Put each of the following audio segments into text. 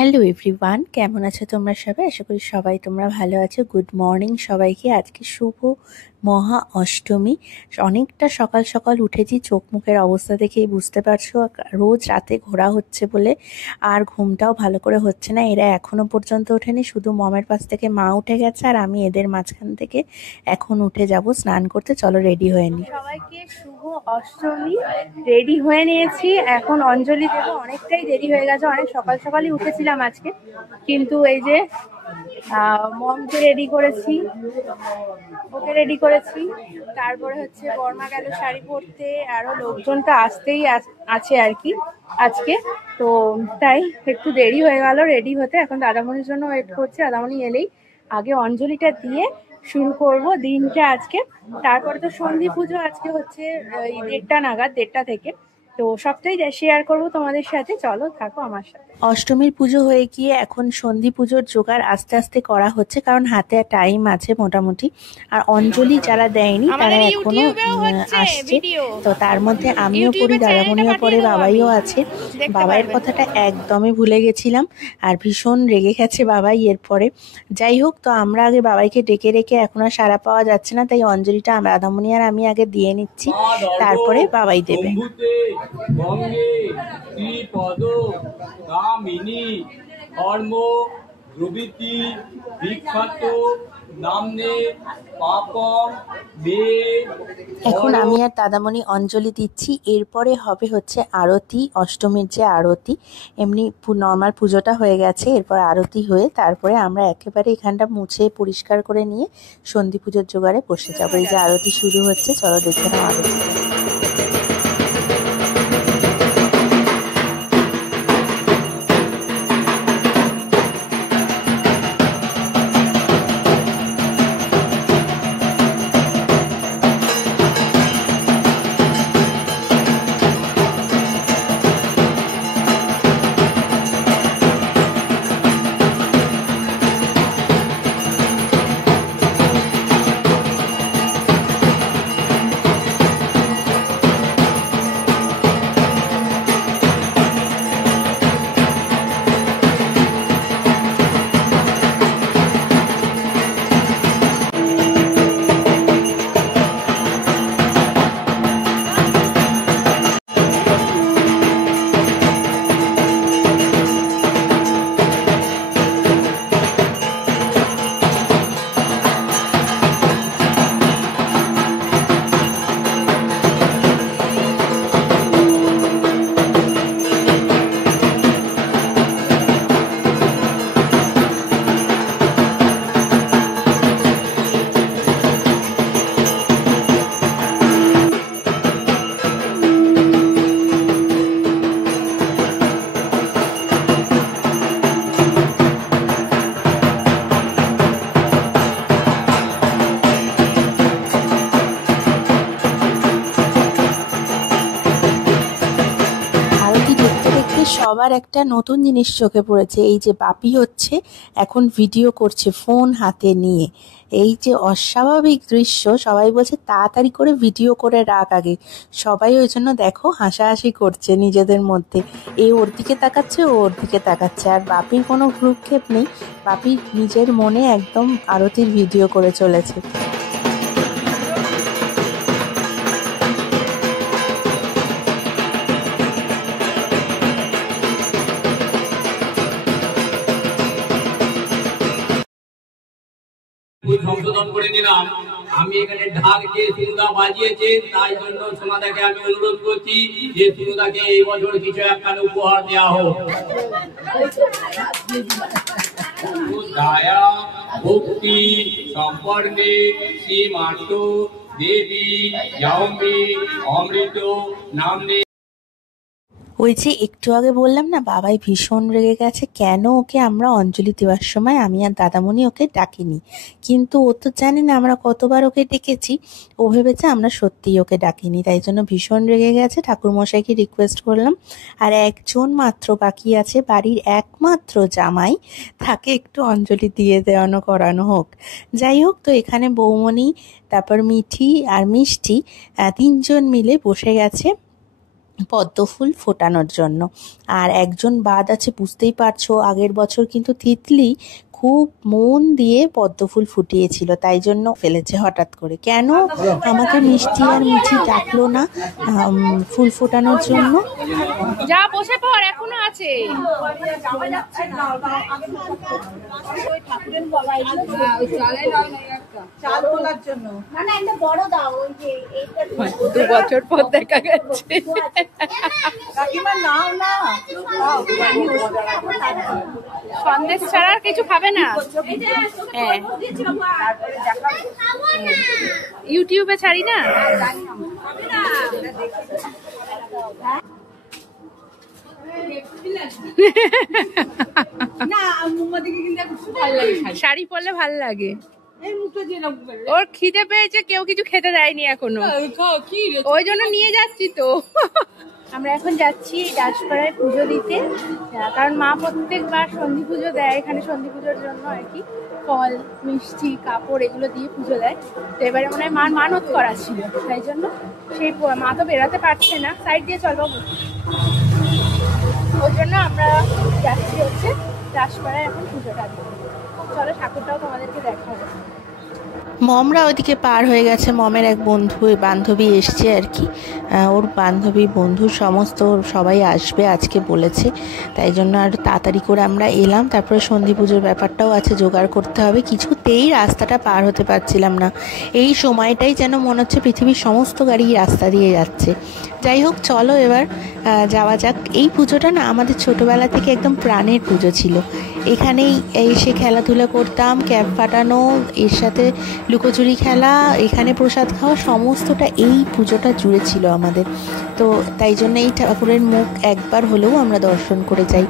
Hello everyone, কেমন আছো তোমরা সবাই? আশা করি সবাই তোমরা ভালো আছো। গুড মর্নিং সবাইকে। আজকে শুভ মহা অষ্টমী। অনেকটা সকাল সকাল উঠেছি, চোখ মুখের অবস্থা দেখেই বুঝতে পারছো। রোজ রাতে ঘোরা হচ্ছে বলে আর ঘুমটাও ভালো করে হচ্ছে না। এরা এখনো পর্যন্ত ওঠেনি, শুধু মমের পাশ থেকে মা উঠে গেছে আর আমি এদের মাঝখান থেকে এখন উঠে যাব স্নান করতে। চলো রেডি হয়ে নি। সবাইকে শুভ অষ্টমী। রেডি হয়ে নিয়েছি, এখন অঞ্জলি দেবো। অনেকটাই দেরি হয়ে গেছে, অনেক সকাল সকালই উঠেছিলাম আজকে, কিন্তু এই যে মমকে রেডি করেছি, ওকে রেডি করেছি। তারপরে হচ্ছে বর্মা গেল শাড়ি পরতে, আরো লোকজনটা আসতেই আছে আর কি আজকে। তো তাই একটু দেরি হয়ে গেল রেডি হতে। এখন দাদামণির জন্য ওয়েট করছি, দাদামণি এলেই আগে অঞ্জলিটা দিয়ে শুরু করব দিনটা আজকে। তারপরে তো সন্ধি পুজো আজকে হচ্ছে এই 1:30 নাগাদ, 1:30 থেকে। তো সবটাই শেয়ার করব তোমাদের সাথে, চলো থাকো আমার সাথে। অষ্টমীর পুজো হয়ে গিয়ে এখন সন্ধি পুজোর জোগাড় আস্তে আস্তে করা হচ্ছে, কারণ হাতে টাইম আছে মোটামুটি। আর অঞ্জলি যারা দেয়নি তারা এখনো আসছে। তো তার মধ্যে আমিও পড়ি, দাদামণিও পড়ে, বাবাইও আছে। বাবাইয়ের কথাটা একদমই ভুলে গেছিলাম, আর ভীষণ রেগে গেছে বাবাই এরপরে। যাই হোক, তো আমরা আগে বাবাইকে ডেকে রেখে এখন আর সাড়া পাওয়া যাচ্ছে না, তাই অঞ্জলিটা দাদামণি আর আমি আগে দিয়ে নিচ্ছি, তারপরে বাবাই দেবে। মিনি ধর্ম প্রভৃতি বিখ্যাত নামে পাপম এখন আমি আর দাদামণি অঞ্জলি দিচ্ছি। এরপরে হবে হচ্ছে আরতি, অষ্টমীর যে আরতি। এমনি নর্মাল পুজোটা হয়ে গেছে, এরপর আরতি হয়ে তারপরে আমরা একেবারে এখানটা মুছে পরিষ্কার করে নিয়ে সন্ধি পুজোর জোগাড়ে বসে যাবো। এই যে আরতি শুরু হচ্ছে, চলো দেখে নাও আরতি। সবার একটা নতুন জিনিস চোখে পড়েছে। এই যে বাপি হচ্ছে এখন ভিডিও করছে ফোন হাতে নিয়ে। এই যে অস্বাভাবিক দৃশ্য, সবাই বলছে তাড়াতাড়ি করে ভিডিও করে রাখ আগে। সবাই ওই জন্য দেখো হাসাহাসি করছে নিজেদের মধ্যে। ওর দিকে তাকাচ্ছে, ও ওর দিকে তাকাচ্ছে, আর বাপির কোনো ভ্রুক্ষেপ নেই। বাপি নিজের মনে একদম আরতির ভিডিও করে চলেছে। সংশোধন করে দিলাম। আমি এখানে ঢাক যে সুন্দা বাজিয়েছে, তাই জন্য সোনাদাকে আমি অনুরোধ করছি যে সুন্দাকে এই বছর কিছু একখানে উপহার দেওয়া হোক। দয়া ভক্তি সম্পর্কে শ্রী মাত্র দেবী যাওমি অমৃত নামে। ওই যে একটু আগে বললাম না, বাবাই ভীষণ রেগে গেছে কেন ওকে আমরা অঞ্জলি দেওয়ার সময় আমি আর দাদামণি ওকে ডাকিনি। কিন্তু ও তো জানে না আমরা কতবার ওকে ডেকেছি। ও ভেবেছে আমরা সত্যিই ওকে ডাকিনি, তাই জন্য ভীষণ রেগে গেছে। ঠাকুরমশাইকে রিকোয়েস্ট করলাম, আর একজন মাত্র বাকি আছে, বাড়ির একমাত্র জামাই, তাকে একটু অঞ্জলি দিয়ে দেওয়ানো করানো হোক। যাই হোক, তো এখানে বৌমণি, তারপর মিঠি আর মিষ্টি, তিনজন মিলে বসে গেছে পদ্ম ফুল ফোটানোর জন্য। আর একজন বাদ আছে, বুঝতেই পারছো আগের বছর কিন্তু তিতলি খুব মন দিয়ে পদ্ম ফুল ফুটিয়েছিল, তাই জন্য ফেলেছে হঠাৎ করে। কেন আমাকে মিষ্টি আর মিঠি ডাকলো না ফুল ফোটানোর জন্য? যা বসে পড়, এখনো আছে। দু বছর পর দেখা গেছে। সন্দেশ ছাড়া আর কিছু খাবে না? হ্যাঁ, ইউটিউবে ছাড়ি না। শাড়ি পরলে ভাল লাগে। ওর খিদে পেয়েছে, কেউ কিছু খেতে দেয়নি এখনো, ওই জন্য নিয়ে যাচ্ছি তো। আমরা এখন যাচ্ছি রাজপাড়ায় পুজো দিতে, কারণ মা প্রত্যেকবার সন্ধি পুজো দেয় এখানে। সন্ধি পুজোর জন্য আর কি ফল মিষ্টি কাপড় এগুলো দিয়ে পুজো দেয়। তো এবারে মনে হয় মার মানত করা ছিল, তাই জন্য সেই মা তো বেরোতে পারছে না। সাইড দিয়ে চল বাবু। ওই জন্য আমরা যাচ্ছি হচ্ছে রাজপাড়ায় এখন পুজোটা দিতে। চলো ঠাকুরটাও তোমাদেরকে দেখাবো। মমরা ওইদিকে পার হয়ে গেছে। মমের এক বান্ধবী এসছে আর কি, ওর বান্ধবী বন্ধু সমস্ত সবাই আসবে আজকে বলেছে, তাই জন্য আর তাড়াতাড়ি করে আমরা এলাম। তারপরে সন্ধি পুজোর ব্যাপারটাও আছে, জোগাড় করতে হবে। কিছুতেই রাস্তাটা পার হতে পারছিলাম না। এই সময়টাই যেন মনে হচ্ছে পৃথিবীর সমস্ত গাড়ি রাস্তা দিয়ে যাচ্ছে। যাই হোক, চলো এবার যাওয়া যাক। এই পুজোটা না আমাদের ছোটোবেলা থেকে একদম প্রাণের পুজো ছিল। এখানেই এসে খেলাধুলা করতাম, ক্যাপ ফাটানো, এর সাথে লুকোচুরি খেলা, এখানে প্রসাদ খাওয়া, সমস্তটা এই পুজোটা জুড়ে ছিল আমাদের। তো তাই জন্য এই ঠাকুরের মুখ একবার হলেও আমরা দর্শন করে যাই,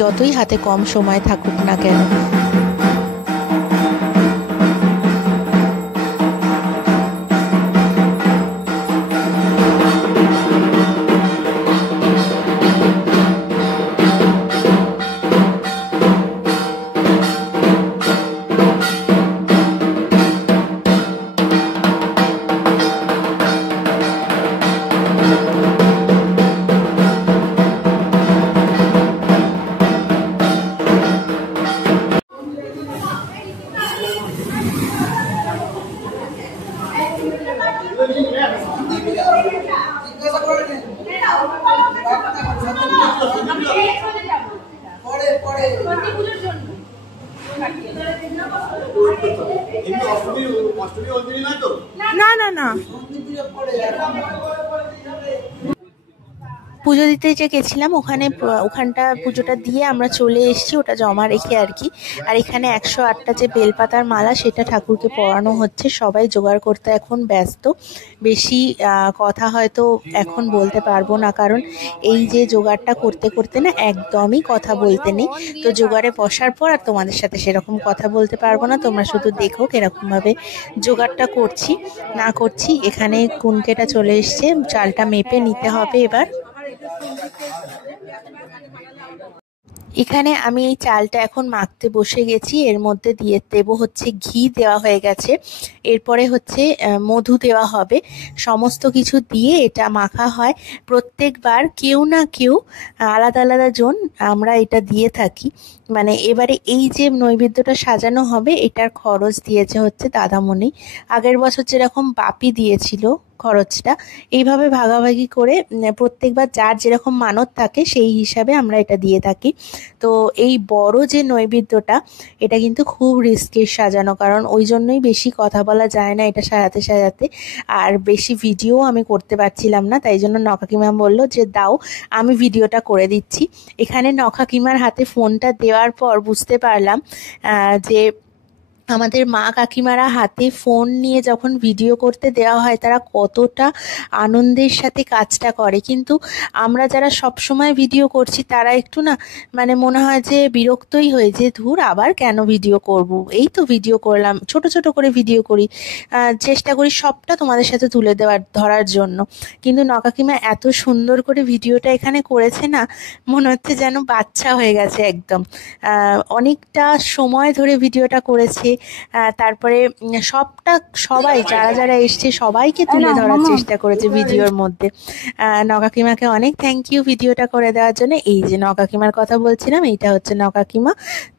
যতই হাতে কম সময় থাকুক না কেন। না না না, পুজো দিতে যে গেছিলাম ওখানটা পুজোটা দিয়ে আমরা চলে এসেছি, ওটা জমা রেখে আর কি। আর এখানে 108টা যে বেলপাতার মালা সেটা ঠাকুরকে পরানো হচ্ছে। সবাই জোগাড় করতে এখন ব্যস্ত। বেশি কথা হয়তো এখন বলতে পারবো না, কারণ এই যে জোগাড়টা করতে করতে না একদমই কথা বলতে নেই। তো জোগাড়ে বসার পর আর তোমাদের সাথে সেরকম কথা বলতে পারবো না, তোমরা শুধু দেখো কিরকমভাবে জোগাড়টা করছি। এখানে কুনকেটা চলে এসছে, চালটা মেপে নিতে হবে এবার। এখানে আমি এই চালটা এখন মাখতে বসে গেছি। এর মধ্যে দিয়ে দেবো হচ্ছে ঘি, দেওয়া হয়ে গেছে। এরপরে হচ্ছে মধু দেওয়া হবে। সমস্ত কিছু দিয়ে এটা মাখা হয়। প্রত্যেকবার কেউ না কেউ আলাদা আলাদা জন আমরা এটা দিয়ে থাকি। মানে এবারে এই যে নৈবেদ্যটা সাজানো হবে এটার খরচ দিয়েছে হচ্ছে দাদামণি। আগের বছর যেরকম বাপি দিয়েছিল খরচটা, এইভাবে ভাগাভাগি করে প্রত্যেকবার যার যেরকম মানত থাকে সেই হিসাবে আমরা এটা দিয়ে থাকি। তো এই বড় যে নৈবেদ্যটা এটা কিন্তু খুব রিস্কের সাজানো, কারণ ওই জন্যই বেশি কথা বলা যায় না এটা সাজাতে। আর বেশি ভিডিও আমি করতে পারছিলাম না, তাই জন্য নকাকিমা বললো যে দাও আমি ভিডিওটা করে দিচ্ছি। এখানে নকাকিমার হাতে ফোনটা দেওয়ার পর বুঝতে পারলাম যে আমাদের মা কাকিমারা হাতে ফোন নিয়ে যখন ভিডিও করতে দেওয়া হয় তারা কতটা আনন্দের সাথে কাজটা করে। কিন্তু আমরা যারা সব সময় ভিডিও করছি তারা একটু না মানে মনে হয় যে বিরক্তই হয়ে যে ধুর আবার কেন ভিডিও করব, এই তো ভিডিও করলাম, ছোট ছোট করে ভিডিও করি, চেষ্টা করি সবটা তোমাদের সাথে তুলে ধরার জন্য। কিন্তু নকাকিমা এত সুন্দর করে ভিডিওটা এখানে করেছে না, মনে হচ্ছে যেন বাচ্চা হয়ে গেছে একদম। অনেকটা সময় ধরে ভিডিওটা করেছে, তারপরে সবাই যারা যারা এসছে সবাইকে তুলে ধরার চেষ্টা করেছে ভিডিওর মধ্যে। নকাকিমাকে অনেক থ্যাংক ইউ ভিডিওটা করে দেওয়ার জন্য। এই যে নকাকিমার কথা বলছিলাম, এইটা হচ্ছে নকাকিমা।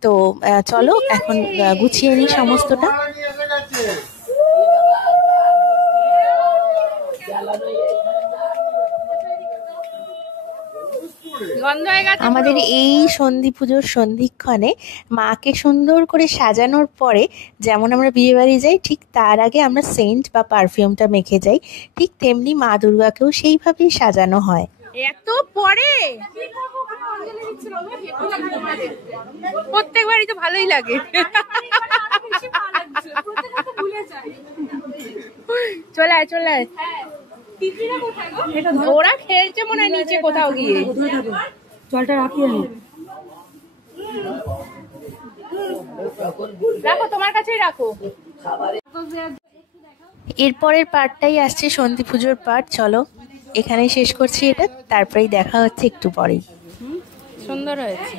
তো চলো এখন গুছিয়ে নিই সমস্তটা। আমাদের এই সন্ধি পুজোর সন্ধিক্ষণে মাকে সুন্দর করে সাজানোর পরে যেমন আমরা বিয়ে বাড়ি যাই, ঠিক তার আগে আমরা সেন্ট বা পারফিউমটা মেখে যাই, ঠিক তেমনি মা দুর্গাকেও সেইভাবেই সাজানো হয়। এত পরে প্রত্যেকবারই তো ভালোই লাগে। চলে আয় চলে আয়। ওরা খেলছে মনে হয় নিচে কোথাও গিয়ে। জলটা রাখি আমি, রাখো তোমার কাছেই রাখো। এরপরের পার্টটাই আসছে সন্ধি পুজোর পার্ট। চলো এখানেই শেষ করছি এটা, তারপরেই দেখা হচ্ছে একটু পরেই। সুন্দর হয়েছে।